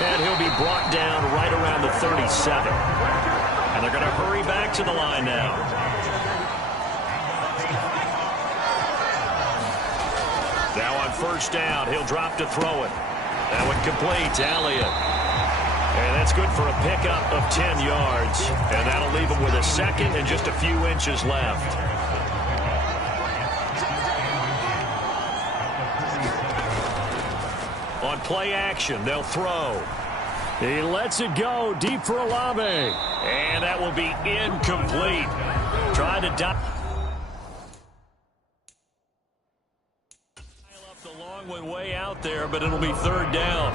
And he'll be brought down right around the 37. And they're going to hurry back to the line now. Now on 1st down, he'll drop to throw it. That one complete to Elliott. And that's good for a pickup of 10 yards. And that'll leave him with a 2nd and just a few inches left. On play action, they'll throw. He lets it go deep for Olave. And that will be incomplete. Trying to dial up the long one way out there, but it'll be 3rd down.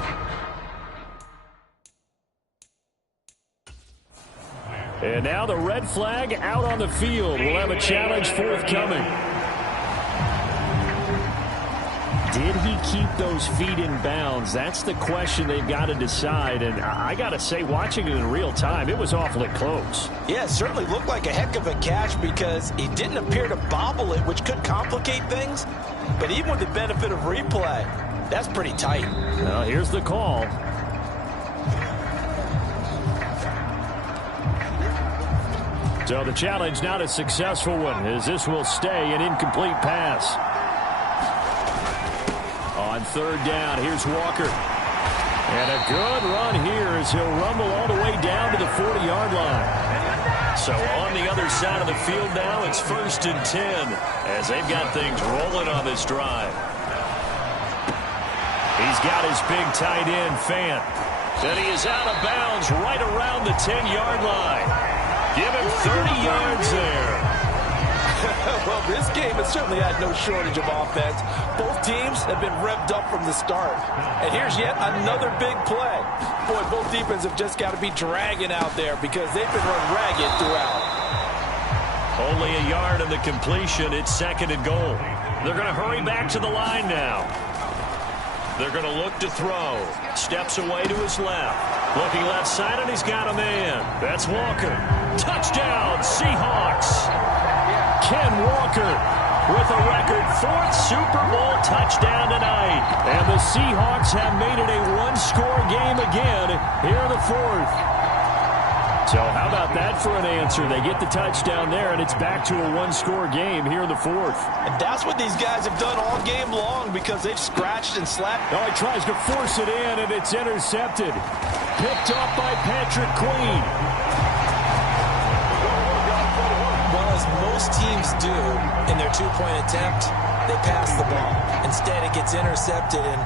And now the red flag out on the field. We'll have a challenge forthcoming. Did he keep those feet in bounds? That's the question they've got to decide. And I got to say, watching it in real time, it was awfully close. Yeah, it certainly looked like a heck of a catch because he didn't appear to bobble it, which could complicate things. But even with the benefit of replay, that's pretty tight. Well, here's the call. So the challenge not a successful one, as this will stay an incomplete pass. On 3rd down, here's Walker. And a good run here as he'll rumble all the way down to the 40-yard line. So on the other side of the field now, it's 1st and 10 as they've got things rolling on this drive. He's got his big tight end, Fant. And he is out of bounds right around the 10-yard line. Give him 30 yards there. Well, this game has certainly had no shortage of offense. Both teams have been revved up from the start. And here's yet another big play. Boy, both defenses have just got to be dragging out there because they've been run ragged throughout. Only a yard in the completion. It's 2nd and goal. They're going to hurry back to the line now. They're going to look to throw. Steps away to his left. Looking left side, and he's got a man. That's Walker. Touchdown, Seahawks. Ken Walker with a record 4th Super Bowl touchdown tonight. And the Seahawks have made it a one-score game again here in the 4th. So how about that for an answer? They get the touchdown there, and it's back to a one-score game here in the 4th. And that's what these guys have done all game long because they've scratched and slapped. Oh, he tries to force it in, and it's intercepted. Picked off by Patrick Queen. Well, as most teams do in their two-point attempt, they pass the ball. Instead, it gets intercepted, and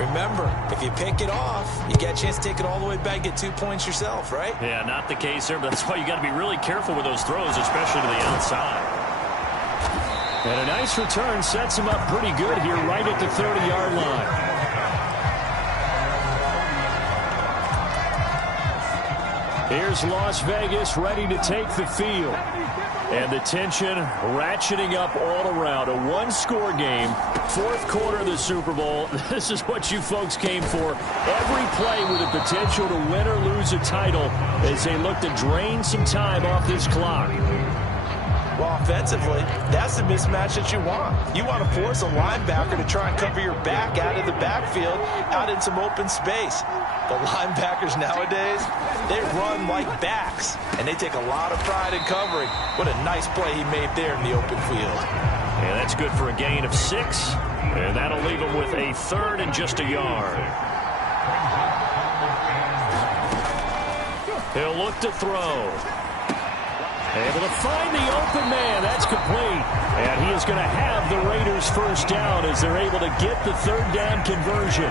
remember, if you pick it off, you get a chance to take it all the way back, get 2 points yourself, right? Yeah, not the case there, but that's why you got to be really careful with those throws, especially to the outside. And a nice return sets him up pretty good here right at the 30-yard line. Here's Las Vegas ready to take the field. And the tension ratcheting up all around. A one-score game, 4th quarter of the Super Bowl. This is what you folks came for. Every play with the potential to win or lose a title as they look to drain some time off this clock. Well, offensively, that's the mismatch that you want. You want to force a linebacker to try and cover your back out of the backfield, out in some open space. The linebackers nowadays, they run like backs, and they take a lot of pride in covering. What a nice play he made there in the open field. And that's good for a gain of 6, and that'll leave him with a 3rd and just a yard. He'll look to throw. Able to find the open man. That's complete. And he is going to have the Raiders first down as they're able to get the 3rd down conversion.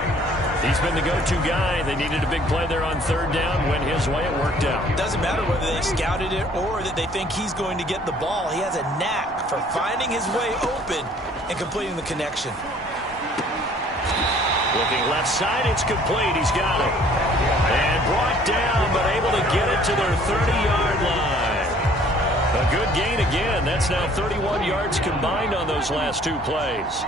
He's been the go-to guy. They needed a big play there on 3rd down. Went his way. It worked out. It doesn't matter whether they scouted it or that they think he's going to get the ball. He has a knack for finding his way open and completing the connection. Looking left side. It's complete. He's got it. And brought down, but able to get it to their 30-yard line. A good gain again. That's now 31 yards combined on those last 2 plays.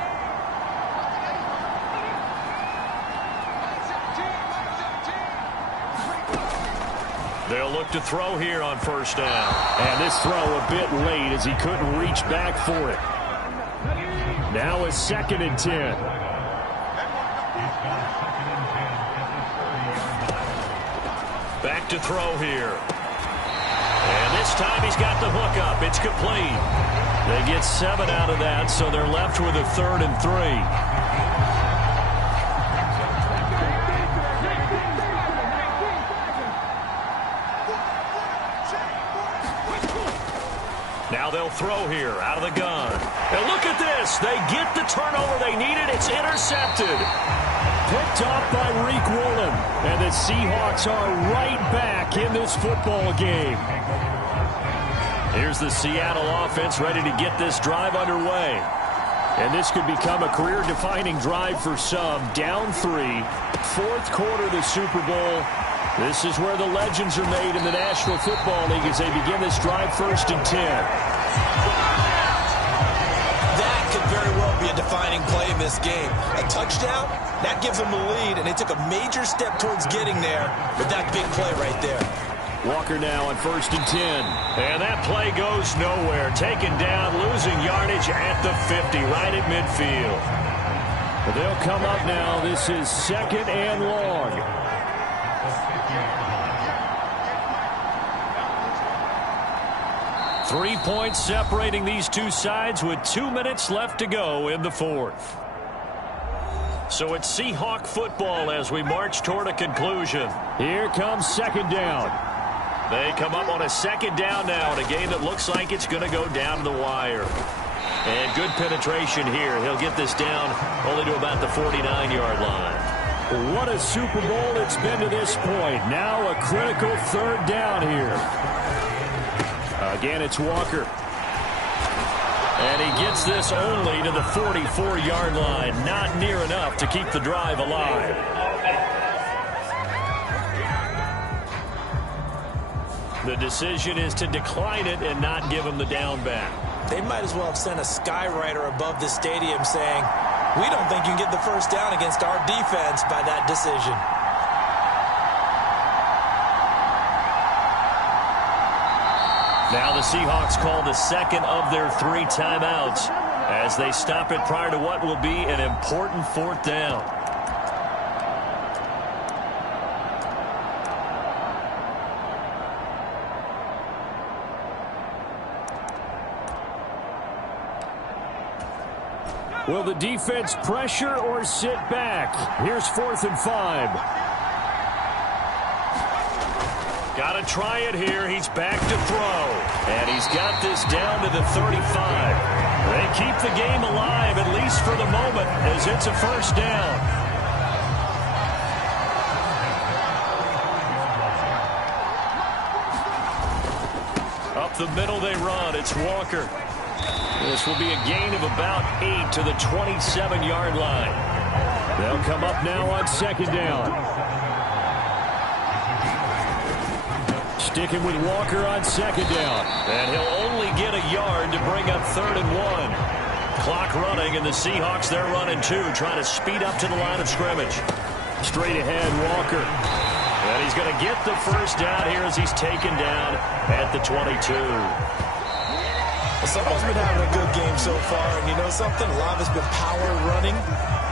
They'll look to throw here on 1st down. And this throw a bit late as he couldn't reach back for it. Now a 2nd and 10. Back to throw here. And this time he's got the hook up. It's complete. They get 7 out of that, so they're left with a 3rd and 3. Now they'll throw here out of the gun. And look at this. They get the turnover they needed. It's intercepted. Picked off by Reek Woolen. And the Seahawks are right back in this football game. Here's the Seattle offense ready to get this drive underway. And this could become a career-defining drive for some. Down 3. 4th quarter of the Super Bowl. This is where the legends are made in the National Football League as they begin this drive 1st and 10. That could very well be a defining play in this game. A touchdown, that gives them the lead, and they took a major step towards getting there with that big play right there. Walker now on 1st and 10. And that play goes nowhere. Taken down, losing yardage at the 50, right at midfield. But they'll come up now. This is 2nd and long. Three points separating these two sides with 2 minutes left to go in the 4th. So it's Seahawk football as we march toward a conclusion. Here comes 2nd down. They come up on a 2nd down now in a game that looks like it's going to go down to the wire. And good penetration here. He'll get this down only to about the 49-yard line. What a Super Bowl it's been to this point. Now a critical 3rd down here. Again, it's Walker. And he gets this only to the 44-yard line. Not near enough to keep the drive alive. The decision is to decline it and not give him the down back. They might as well have sent a skywriter above the stadium saying, we don't think you can get the first down against our defense by that decision. Now the Seahawks call the second of their 3 timeouts as they stop it prior to what will be an important 4th down. Will the defense pressure or sit back? Here's 4th and 5. Got to try it here. He's back to throw. And he's got this down to the 35. They keep the game alive, at least for the moment, as it's a 1st down. Up the middle they run. It's Walker. This will be a gain of about 8 to the 27-yard line. They'll come up now on 2nd down. Sticking with Walker on 2nd down. And he'll only get a yard to bring up 3rd and 1. Clock running, and the Seahawks, they're running 2, trying to speed up to the line of scrimmage. Straight ahead, Walker. And he's going to get the 1st down here as he's taken down at the 22. Someone's been having a good game so far, and you know something? A lot of it's been power running.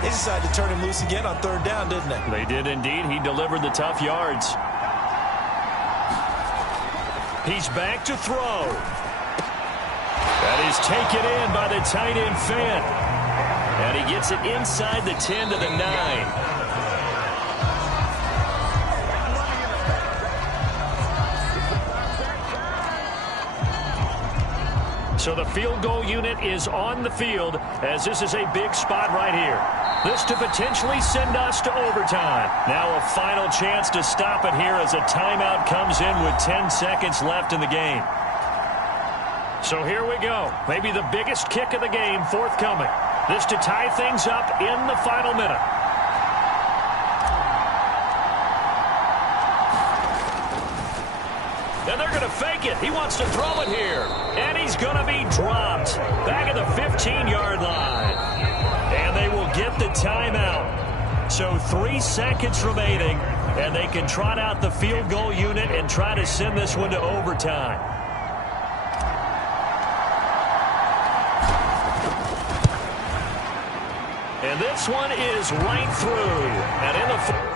They decided to turn him loose again on 3rd down, didn't they? They did indeed. He delivered the tough yards. He's back to throw. That is taken in by the tight end, Fant. And he gets it inside the 10 to the 9. So the field goal unit is on the field as this is a big spot right here. This to potentially send us to overtime. Now a final chance to stop it here as a timeout comes in with 10 seconds left in the game. So here we go. Maybe the biggest kick of the game forthcoming. This to tie things up in the final minute. And they're going to fake it. He wants to throw it here. And he's going to be dropped back at the 15-yard line. And they will get the timeout. So 3 seconds remaining, and they can trot out the field goal unit and try to send this one to overtime. And this one is right through. And in the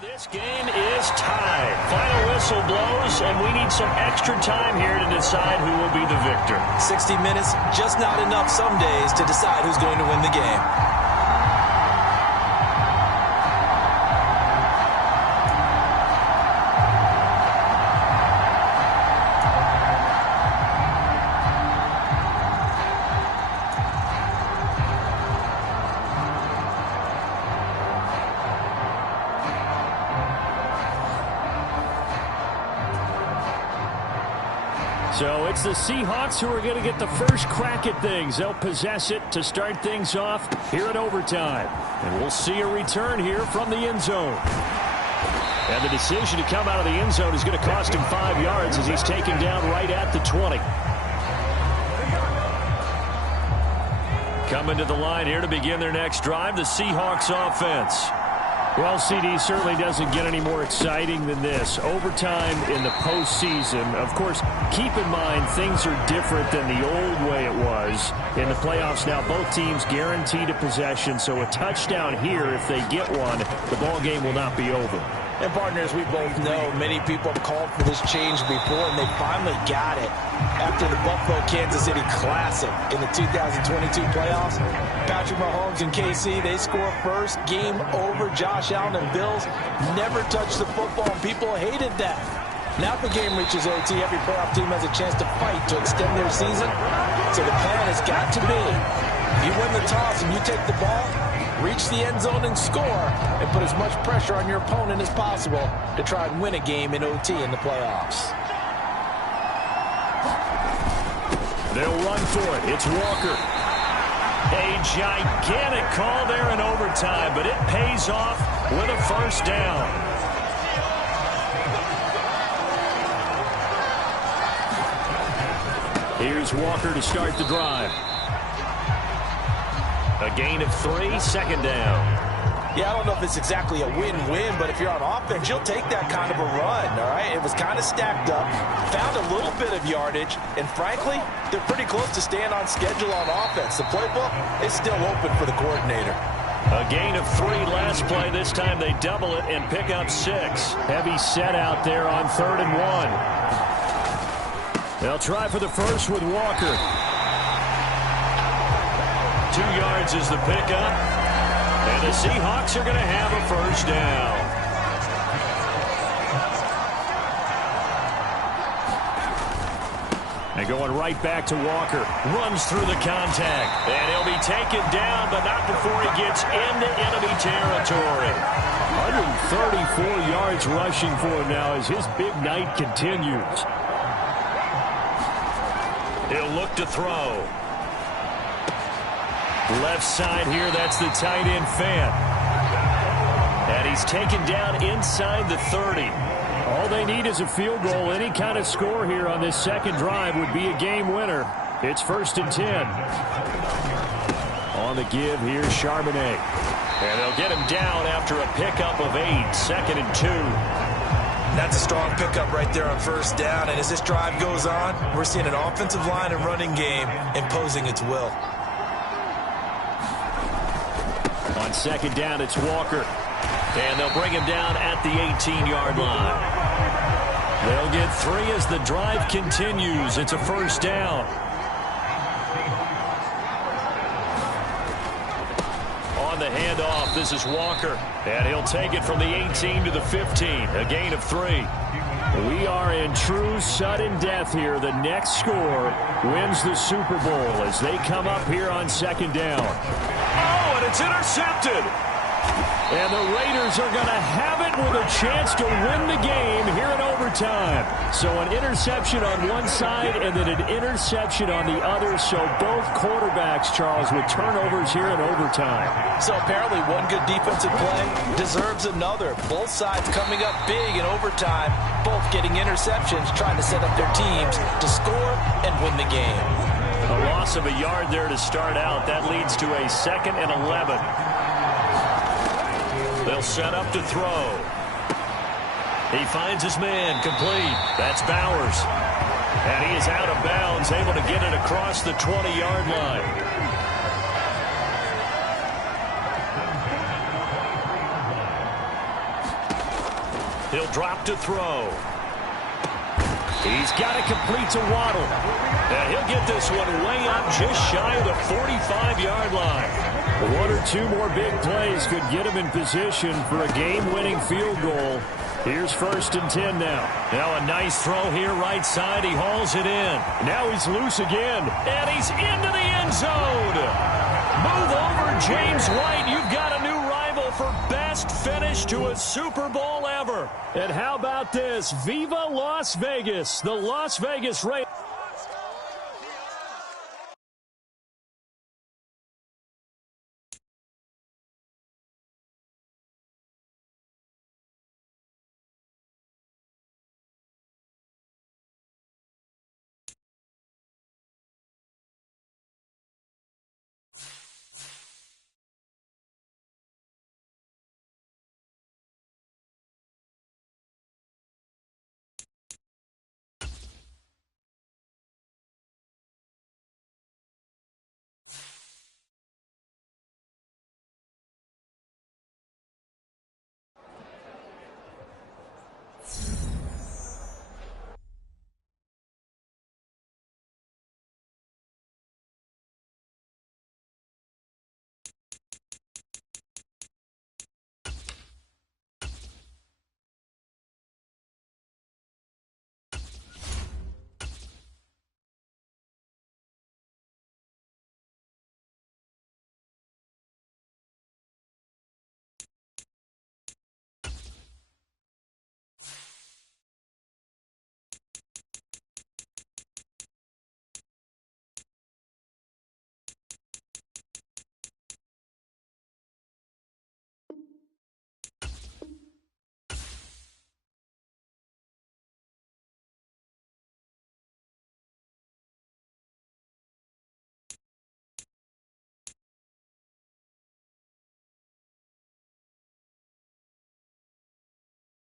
This game is tied. Final whistle blows, and we need some extra time here to decide who will be the victor. 60 minutes, just not enough some days to decide who's going to win the game. So it's the Seahawks who are going to get the first crack at things. They'll possess it to start things off here in overtime. And we'll see a return here from the end zone. And the decision to come out of the end zone is going to cost him 5 yards as he's taken down right at the 20. Coming to the line here to begin their next drive, the Seahawks offense. Well, CD certainly doesn't get any more exciting than this. Overtime in the postseason. Of course, keep in mind things are different than the old way it was. In the playoffs now, both teams guaranteed a possession, so a touchdown here, if they get one, the ball game will not be over. And partners, we both know many people have called for this change before, and they finally got it. After the Buffalo-Kansas City Classic in the 2022 playoffs, Patrick Mahomes and KC, they score first, game over. Josh Allen and Bills never touched the football, and people hated that. Now if the game reaches OT, every playoff team has a chance to fight to extend their season. So the plan has got to be, you win the toss and you take the ball, reach the end zone and score, and put as much pressure on your opponent as possible to try and win a game in OT in the playoffs. They'll run for it. It's Walker. A gigantic call there in overtime, but it pays off with a first down. Here's Walker to start the drive. A gain of 3, second down. Yeah, I don't know if it's exactly a win-win, but if you're on offense, you'll take that kind of a run, all right? It was kind of stacked up, found a little bit of yardage, and frankly, they're pretty close to staying on schedule on offense. The playbook is still open for the coordinator. A gain of 3 last play. This time they double it and pick up 6. Heavy set out there on 3rd and 1. They'll try for the first with Walker. 2 yards is the pickup. And the Seahawks are going to have a first down. And going right back to Walker. Runs through the contact. And he'll be taken down, but not before he gets into enemy territory. 134 yards rushing for him now as his big night continues. He'll look to throw. Left side here, that's the tight end Fant. And he's taken down inside the 30. All they need is a field goal. Any kind of score here on this second drive would be a game winner. It's 1st and 10. On the give, here's Charbonnet. And they'll get him down after a pickup of 8, 2nd and 2. That's a strong pickup right there on first down. And as this drive goes on, we're seeing an offensive line and running game imposing its will. On second down, it's Walker. And they'll bring him down at the 18-yard line. They'll get 3 as the drive continues. It's a first down. On the handoff, this is Walker. And he'll take it from the 18 to the 15. A gain of 3. We are in true sudden death here. The next score wins the Super Bowl as they come up here on second down. Oh, and it's intercepted. And the Raiders are going to have it with a chance to win the game here in overtime. So an interception on one side and then an interception on the other. So both quarterbacks, Charles, with turnovers here in overtime. So apparently one good defensive play deserves another. Both sides coming up big in overtime, both getting interceptions, trying to set up their teams to score and win the game. A loss of a yard there to start out. That leads to a 2nd and 11. They'll set up to throw. He finds his man complete. That's Bowers. And he is out of bounds, able to get it across the 20-yard line. He'll drop to throw. He's got it complete to Waddle. And he'll get this one way up just shy of the 45-yard line. One or two more big plays could get him in position for a game-winning field goal. Here's 1st and 10 now. Now a nice throw here right side. He hauls it in. Now he's loose again. And he's into the end zone. Move over, James White. You've got a new rival for best finish to a Super Bowl ever. And how about this? Viva Las Vegas. The Las Vegas Raiders.